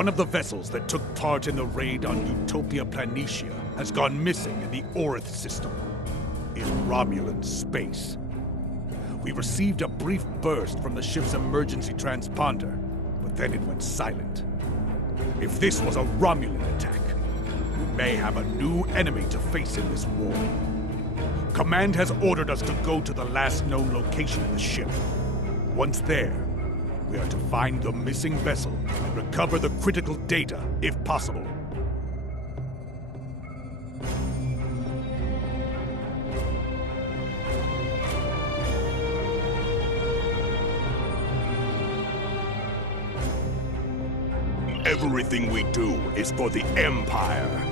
One of the vessels that took part in the raid on Utopia Planitia has gone missing in the Orith system, in Romulan space. We received a brief burst from the ship's emergency transponder, but then it went silent. If this was a Romulan attack, we may have a new enemy to face in this war. Command has ordered us to go to the last known location of the ship. Once there, we are to find the missing vessel and recover the critical data, if possible. Everything we do is for the Empire.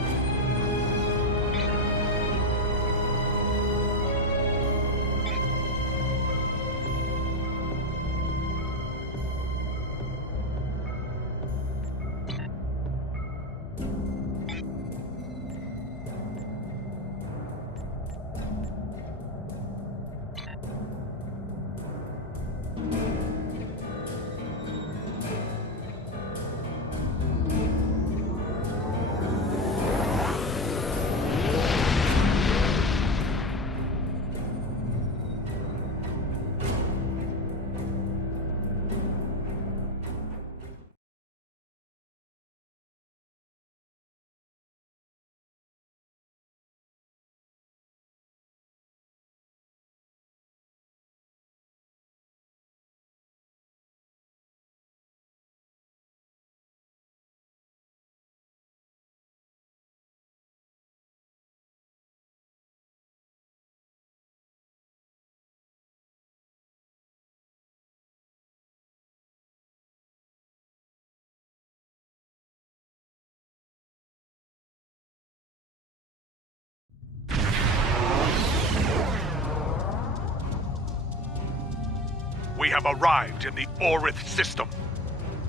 We have arrived in the Orith system.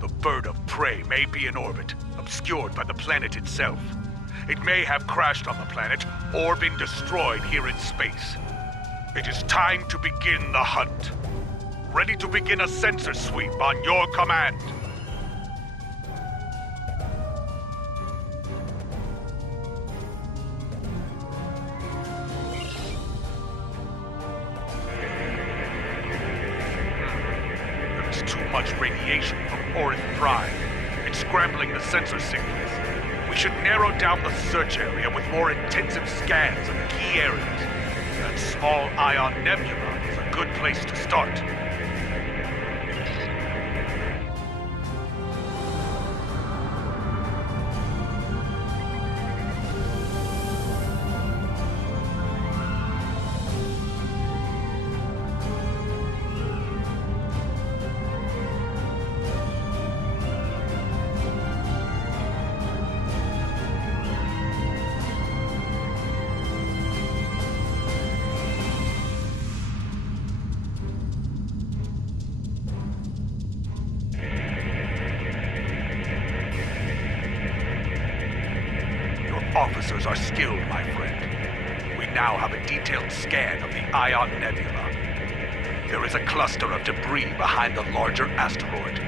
The bird of prey may be in orbit, obscured by the planet itself. It may have crashed on the planet or been destroyed here in space. It is time to begin the hunt. Ready to begin a sensor sweep on your command. Too much radiation from Orith Prime. It's scrambling the sensor signals. We should narrow down the search area with more intensive scans of key areas. That small ion nebula is a good place to start. Officers are skilled, my friend. We now have a detailed scan of the Ion Nebula. There is a cluster of debris behind the larger asteroid.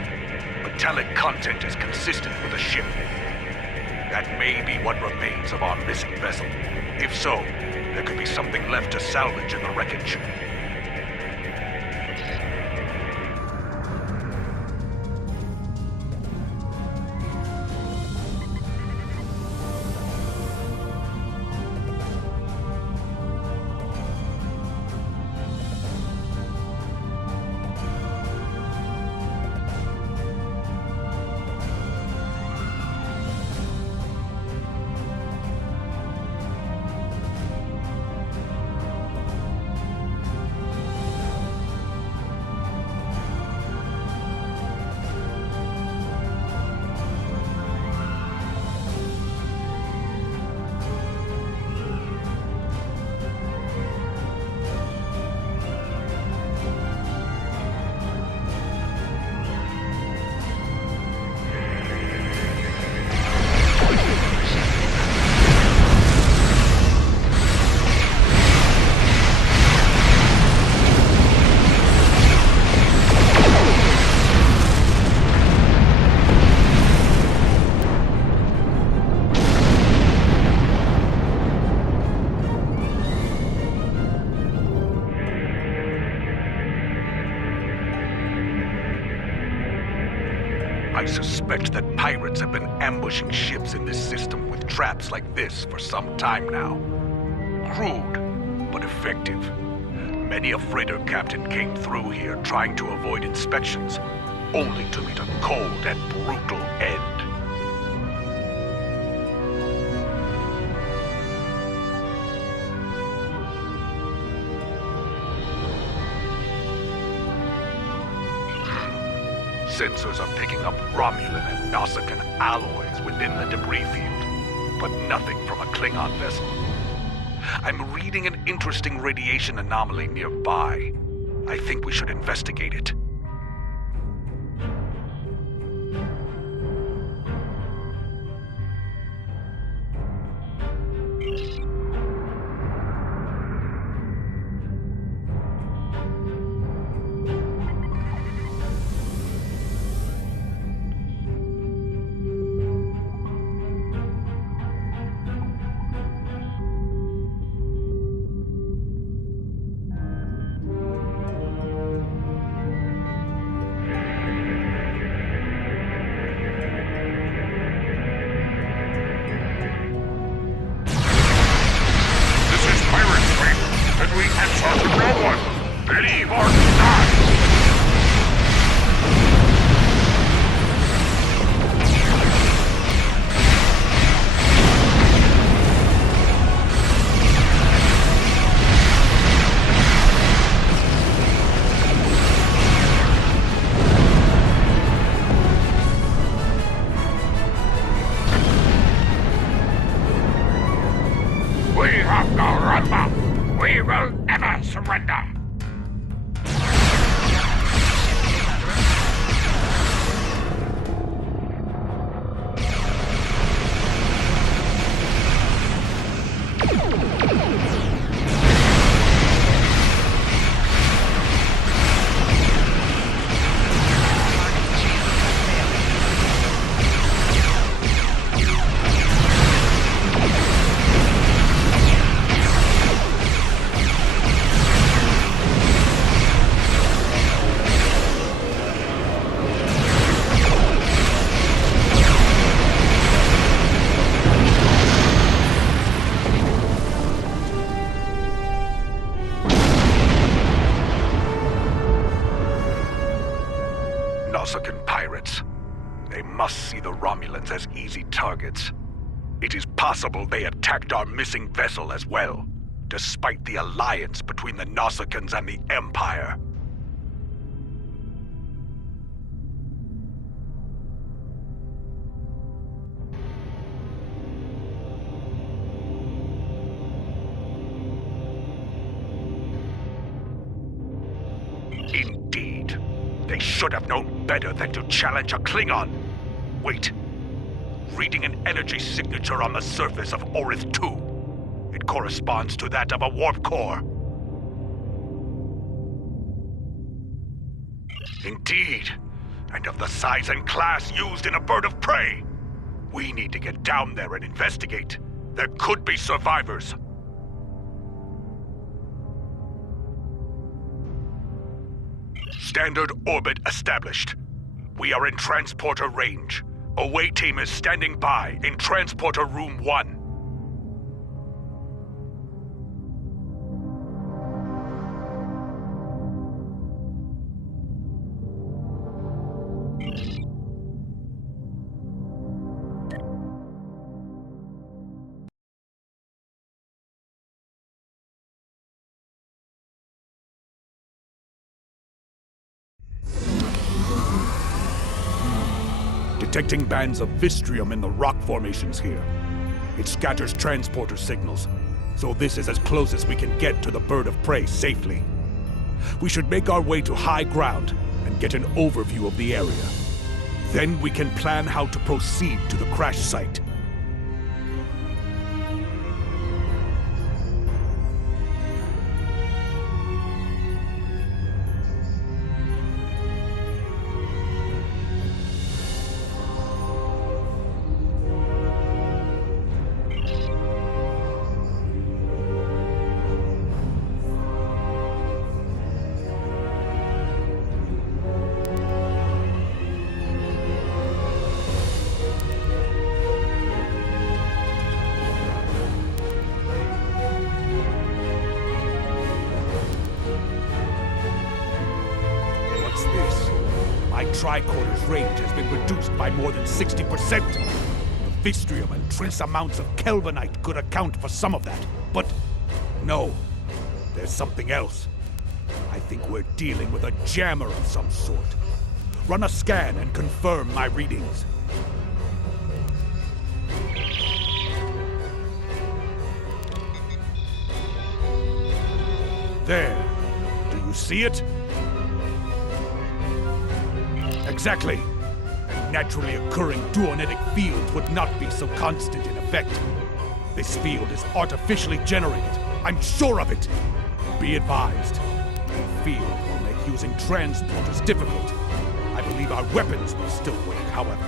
Metallic content is consistent with the ship. That may be what remains of our missing vessel. If so, there could be something left to salvage in the wreckage. I suspect that pirates have been ambushing ships in this system with traps like this for some time now. Crude, but effective. Many a freighter captain came through here trying to avoid inspections, only to meet a cold and brutal end. Sensors are picking up Romulan and Nausicaan alloys within the debris field, but nothing from a Klingon vessel. I'm reading an interesting radiation anomaly nearby. I think we should investigate it. We will never surrender! Nausicaan pirates. They must see the Romulans as easy targets. It is possible they attacked our missing vessel as well, despite the alliance between the Nausicaans and the Empire. Indeed. They should have known better than to challenge a Klingon. Wait. Reading an energy signature on the surface of Orith 2. It corresponds to that of a warp core. Indeed. And of the size and class used in a bird of prey. We need to get down there and investigate. There could be survivors. Standard orbit established. We are in transporter range. Away team is standing by in transporter room 1. Detecting bands of Vistrium in the rock formations here. It scatters transporter signals, so this is as close as we can get to the bird of prey safely. We should make our way to high ground and get an overview of the area. Then we can plan how to proceed to the crash site. tricorder's range has been reduced by more than 60%. The Vistrium and trace amounts of Kelvinite could account for some of that, but no, there's something else. I think we're dealing with a jammer of some sort. Run a scan and confirm my readings. There. Do you see it? Exactly. A naturally occurring duonetic field would not be so constant in effect. This field is artificially generated. I'm sure of it. Be advised. The field will make using transporters difficult. I believe our weapons will still work, however.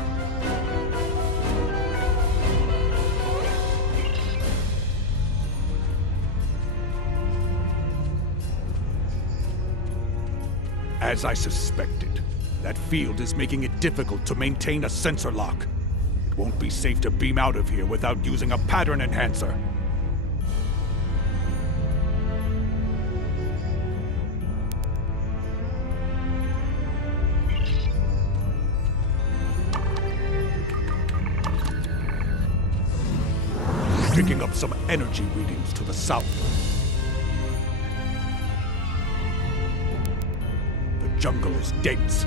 As I suspected, that field is making it difficult to maintain a sensor lock. It won't be safe to beam out of here without using a pattern enhancer. Picking up some energy readings to the south. The jungle is dense.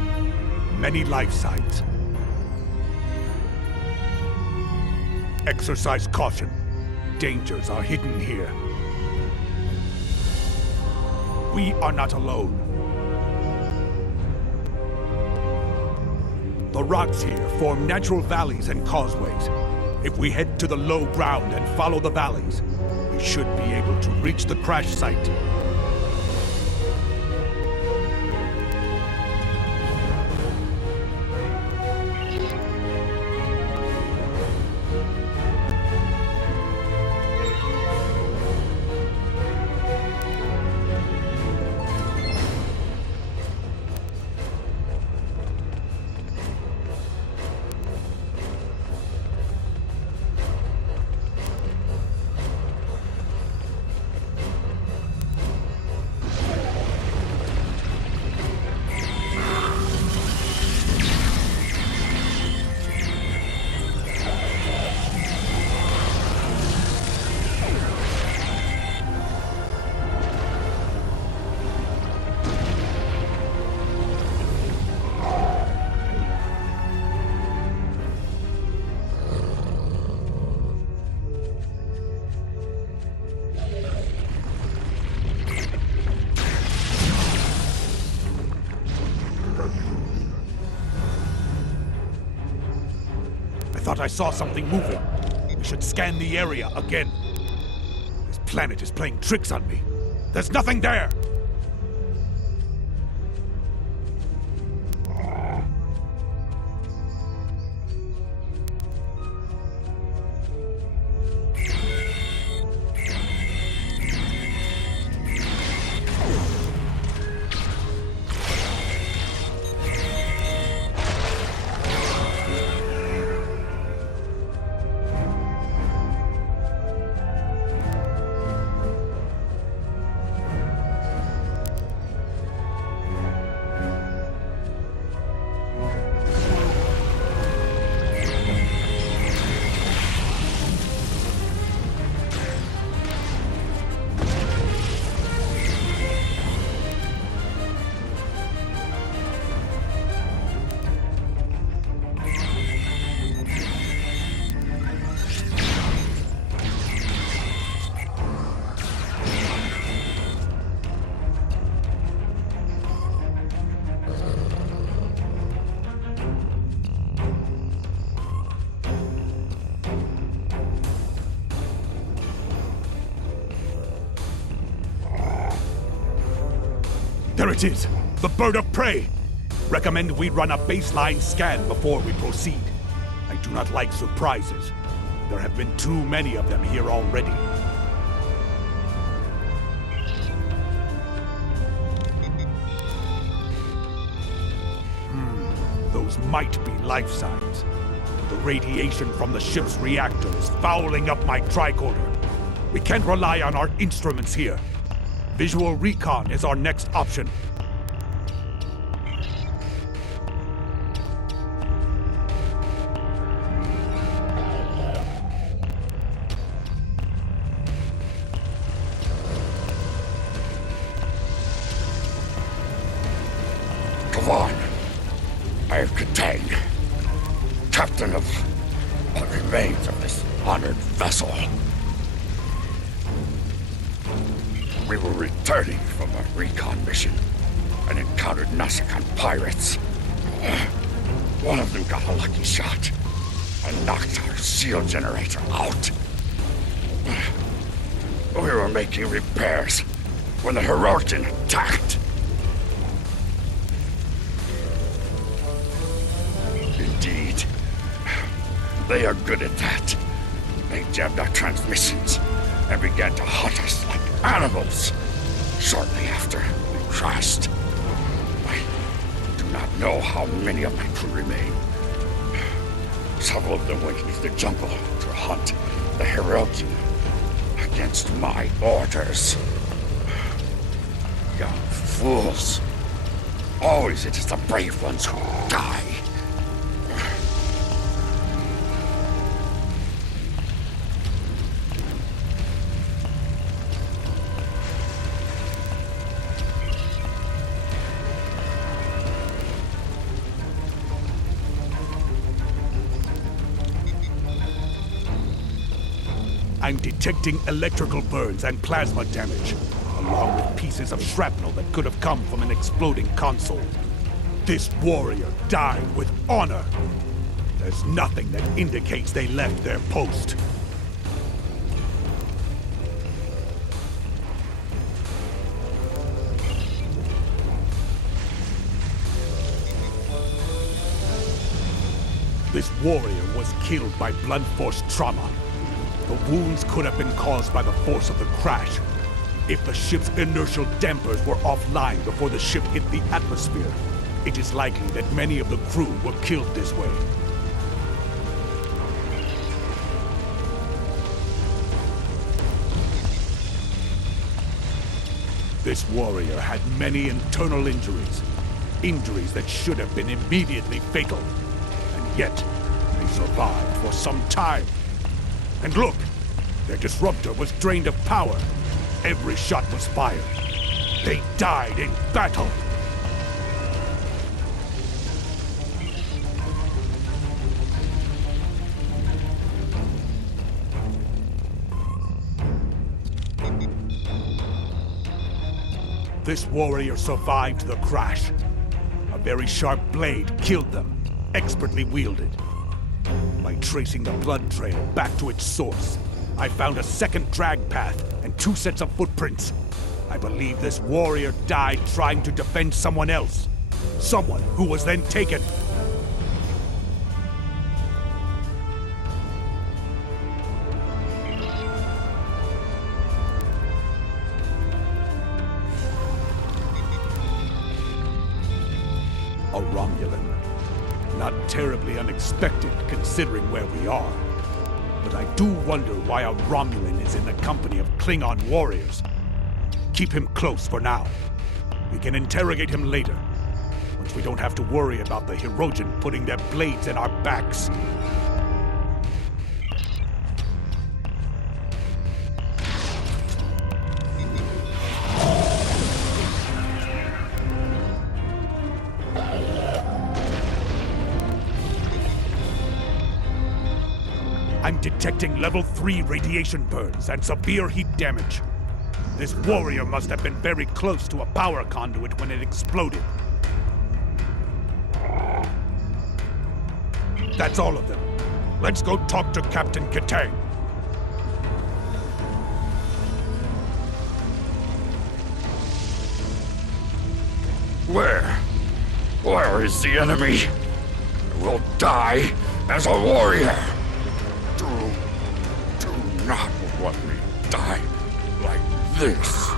Many life signs. Exercise caution. Dangers are hidden here. We are not alone. The rocks here form natural valleys and causeways. If we head to the low ground and follow the valleys, we should be able to reach the crash site. I thought I saw something moving. We should scan the area again. This planet is playing tricks on me. There's nothing there! There it is! The bird of prey! Recommend we run a baseline scan before we proceed. I do not like surprises. There have been too many of them here already. Those might be life signs. The radiation from the ship's reactor is fouling up my tricorder. We can't rely on our instruments here. Visual recon is our next option. Vaughn. I am Katang, captain of what remains of this honored vessel. We were returning from a recon mission and encountered Nasakan pirates. One of them got a lucky shot and knocked our shield generator out. We were making repairs when the Hirogen attacked. Indeed, they are good at that. They jammed our transmissions and began to hunt us like animals. Shortly after, we crashed. I do not know how many of my crew remain. Several of them went into the jungle to hunt the Hirogen against my orders. Young fools. Always it is the brave ones who die. I'm detecting electrical burns and plasma damage, along with pieces of shrapnel that could have come from an exploding console. This warrior died with honor. There's nothing that indicates they left their post. This warrior was killed by blunt force trauma. The wounds could have been caused by the force of the crash. If the ship's inertial dampers were offline before the ship hit the atmosphere, it is likely that many of the crew were killed this way. This warrior had many internal injuries. Injuries that should have been immediately fatal. And yet, they survived for some time. And look, their disruptor was drained of power. Every shot was fired. They died in battle. This warrior survived the crash. A very sharp blade killed them, expertly wielded. By tracing the blood trail back to its source, I found a second drag path and 2 sets of footprints. I believe this warrior died trying to defend someone else. Someone who was then taken. A Romulan. Not terribly unexpected, considering where we are. But I do wonder why a Romulan is in the company of Klingon warriors. Keep him close for now. We can interrogate him later, once we don't have to worry about the Hirogen putting their blades in our backs. I'm detecting level 3 radiation burns and severe heat damage. This warrior must have been very close to a power conduit when it exploded. That's all of them. Let's go talk to Captain Katang. Where is the enemy? I will die as a warrior. Do not let me die like this.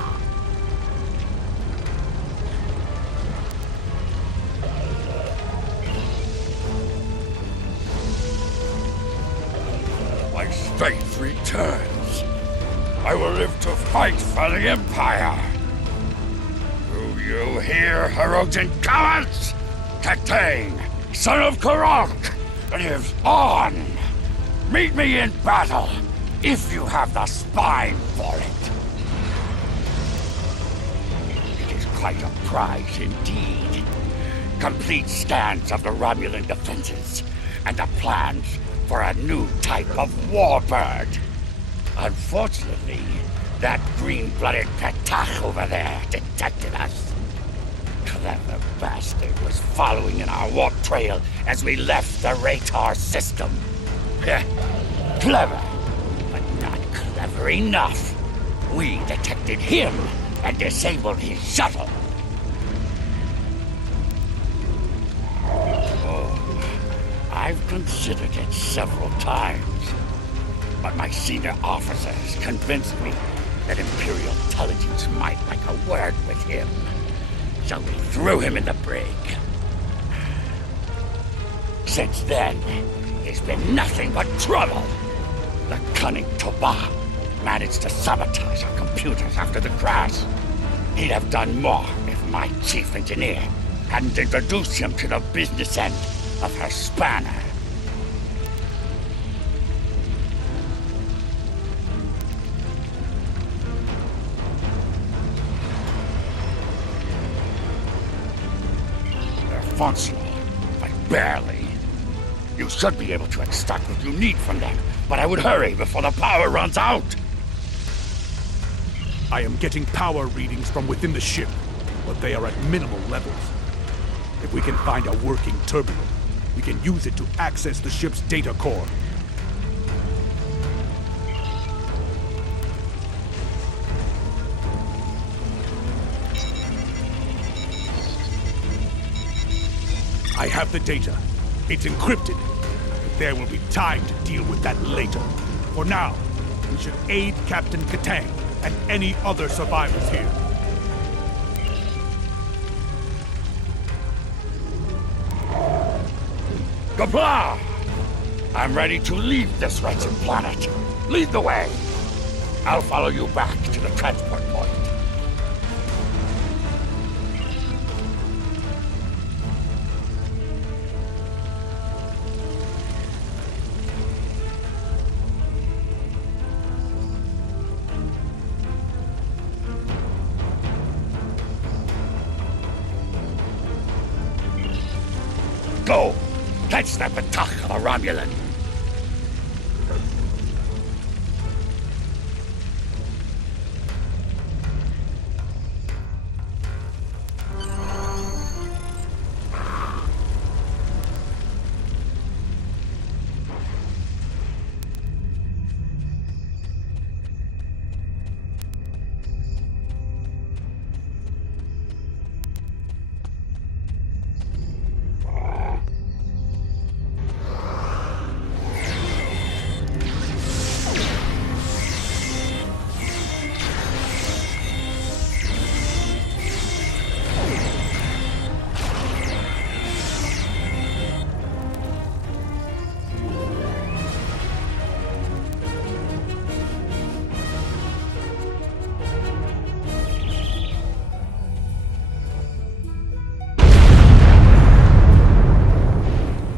My faith returns. I will live to fight for the Empire. Do you hear, Hirogen cowards? Katang, son of Karok, lives on. Meet me in battle, if you have the spine for it. It is quite a prize indeed. complete scans of the Romulan defenses, and the plans for a new type of warbird. Unfortunately, that green-blooded Petach over there detected us. Clever bastard was following in our warp trail as we left the Ratar system. Clever, but not clever enough. We detected him and disabled his shuttle. I've considered it several times, but my senior officers convinced me that Imperial intelligence might like a word with him, so we threw him in the brig. Since then, he's been nothing but trouble. The cunning Toba managed to sabotage our computers after the crash. He'd have done more if my chief engineer hadn't introduced him to the business end of her spanner. They're functional, but barely. You should be able to extract what you need from them, but I would hurry before the power runs out. I am getting power readings from within the ship, but they are at minimal levels. If we can find a working terminal, we can use it to access the ship's data core. I have the data. It's encrypted. There will be time to deal with that later. For now, we should aid Captain Katang and any other survivors here. Gabla! I'm ready to leave this wretched planet. Lead the way. I'll follow you back to the transport point. Go! Catch that Petach of a Romulan!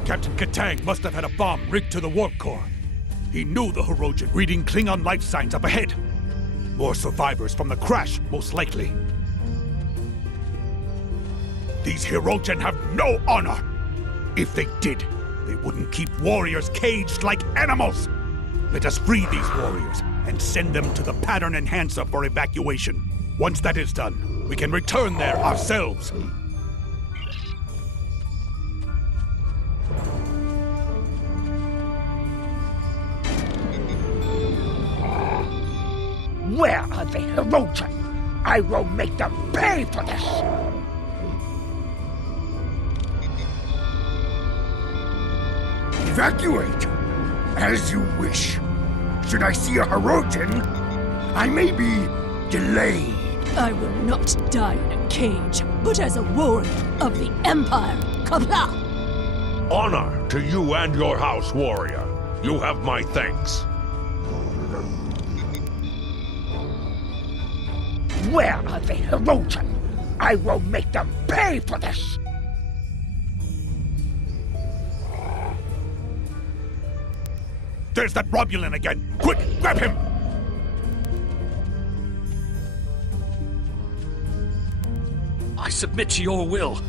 Captain Katang must have had a bomb rigged to the warp core. He knew the Hirogen reading Klingon life signs up ahead. More survivors from the crash, most likely. These Hirogen have no honor. If they did, they wouldn't keep warriors caged like animals. Let us free these warriors and send them to the pattern enhancer for evacuation. Once that is done, we can return there ourselves. Where are the Hirogen? I will make them pay for this! Evacuate! As you wish. Should I see a Hirogen, I may be delayed. I will not die in a cage, but as a warrior of the Empire. Kabla! Honor to you and your house, warrior. You have my thanks. Where are the Hirogen? I will make them pay for this! There's that Romulan again! Quick, grab him! I submit to your will.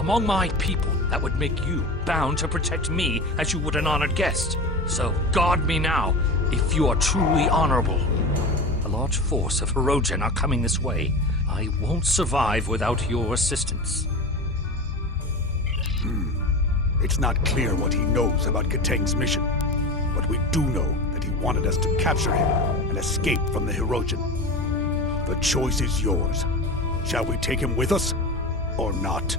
among my people that would make you bound to protect me as you would an honored guest. So guard me now, if you are truly honorable. A large force of Hirogen are coming this way. I won't survive without your assistance. It's not clear what he knows about Katang's mission, but we do know that he wanted us to capture him and escape from the Hirogen. The choice is yours. Shall we take him with us, or not?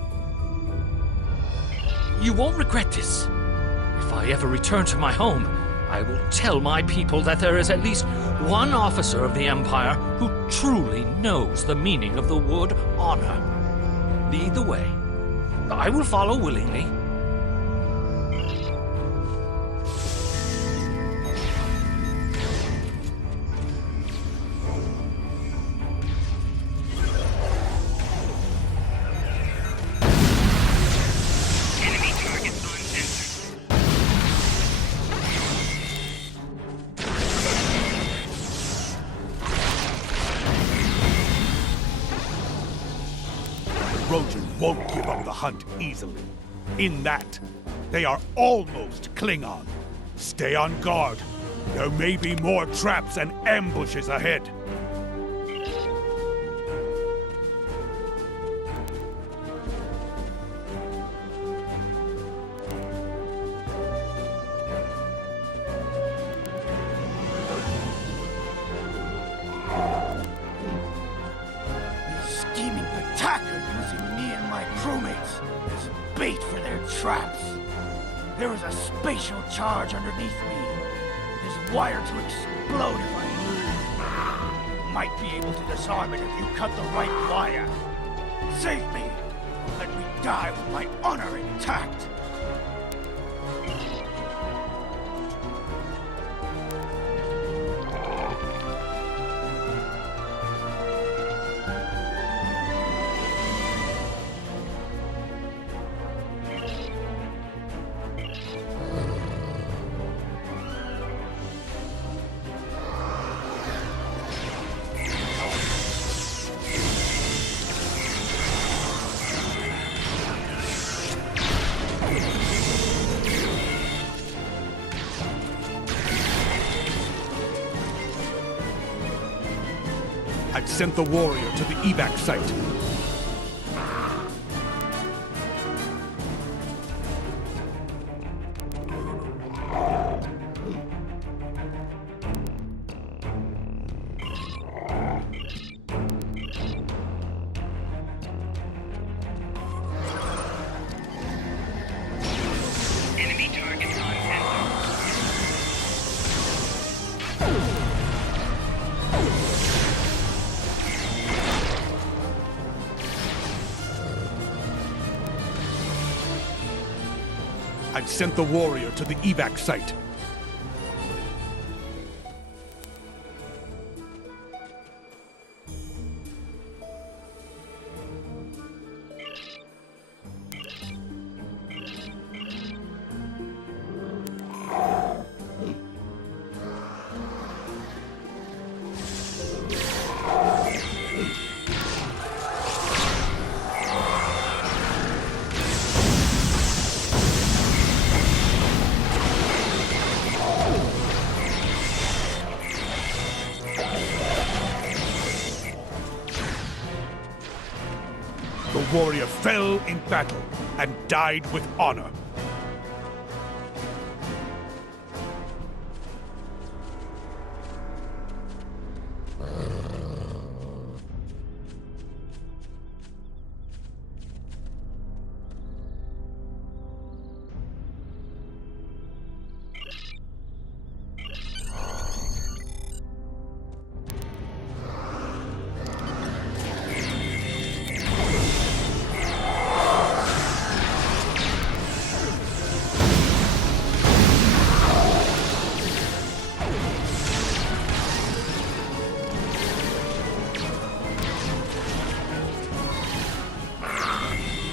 You won't regret this. If I ever return to my home, I will tell my people that there is at least one officer of the Empire who truly knows the meaning of the word honor. Lead the way. I will follow willingly. Hirogen won't give up the hunt easily. In that, they are almost Klingon. Stay on guard. There may be more traps and ambushes ahead. Scheming attacker using me and my crewmates as bait for their traps. There is a spatial charge underneath me. It is wired to explode if I move. Might be able to disarm it if you cut the right wire. Save me! Let me die with my honor intact! I've sent the warrior to the evac site. Enemy targets on sensor. I've sent the warrior to the evac site. The warrior fell in battle and died with honor.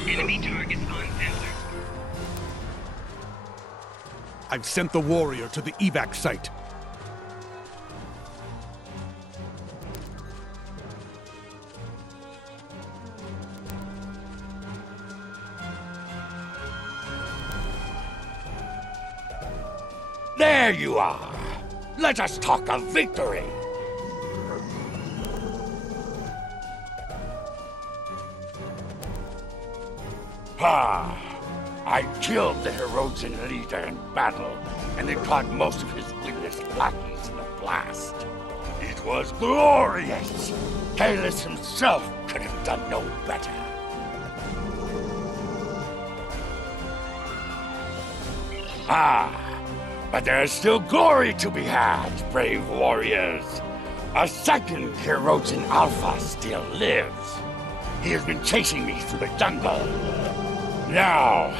Enemy targets on sensor. I've sent the warrior to the evac site. There you are. Let us talk of victory. I killed the Herodian leader in battle, and it caught most of his witness lackeys in the blast. It was glorious! Kalis himself could have done no better. But there is still glory to be had, brave warriors. A second Herodian Alpha still lives. He has been chasing me through the jungle. Now,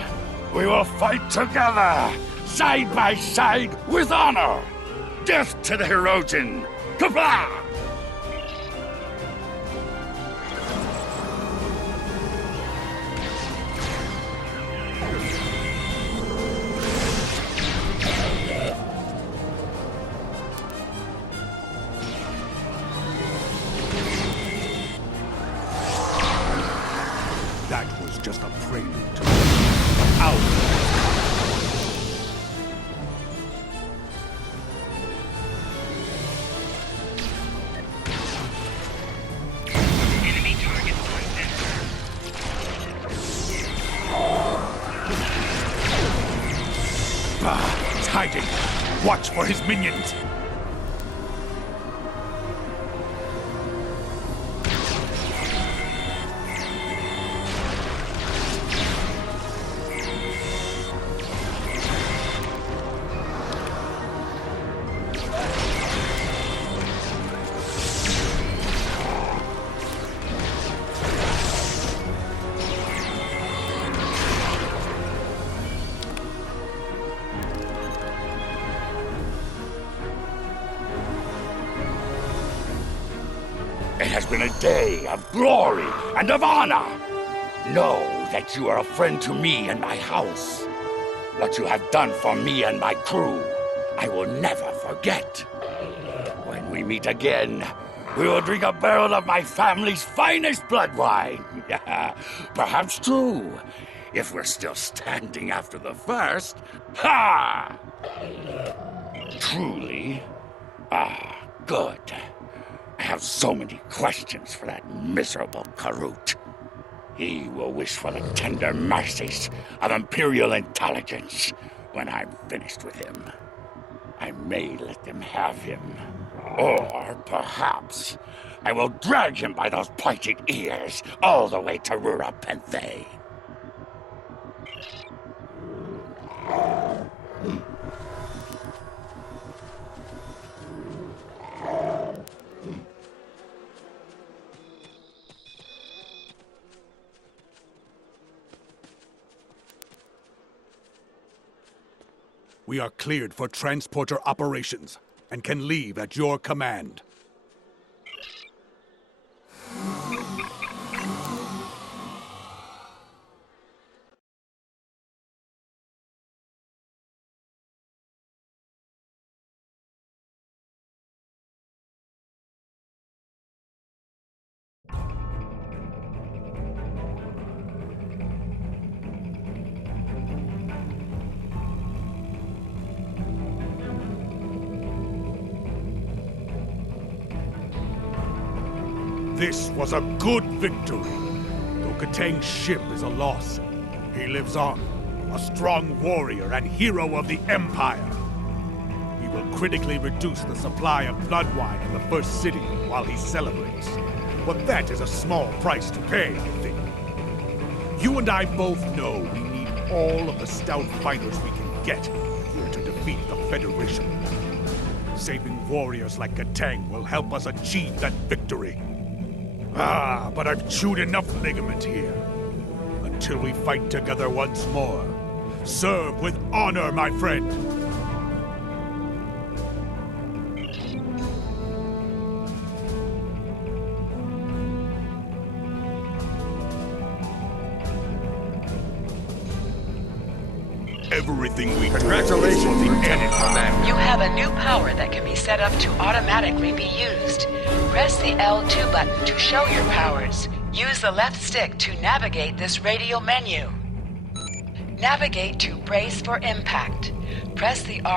we will fight together, side by side, with honor. Death to the Herodian! Kapla! That was just a prelude. Out! Enemy target on center. He's hiding. Watch for his minions. It has been a day of glory and of honor. Know that you are a friend to me and my house. What you have done for me and my crew, I will never forget. When we meet again, we will drink a barrel of my family's finest blood wine. Perhaps two, if we're still standing after the first. Ha! Truly? Good. I have so many questions for that miserable Karut. He will wish for the tender mercies of Imperial intelligence when I'm finished with him. I may let them have him. Or perhaps I will drag him by those pointed ears all the way to Rura Penthe. We are cleared for transporter operations and can leave at your command. This was a good victory. Though Katang's ship is a loss, he lives on, a strong warrior and hero of the Empire. He will critically reduce the supply of blood wine in the first city while he celebrates. But that is a small price to pay, I think. You and I both know we need all of the stout fighters we can get here to defeat the Federation. Saving warriors like Katang will help us achieve that victory. But I've chewed enough ligament here. Until we fight together once more. Serve with honor, my friend! Everything we Congratulations, do is for the Lieutenant Commander. You have a new power that can be set up to automatically be used. Press the L2 button to show your powers. Use the left stick to navigate this radial menu. Navigate to Brace for Impact. Press the R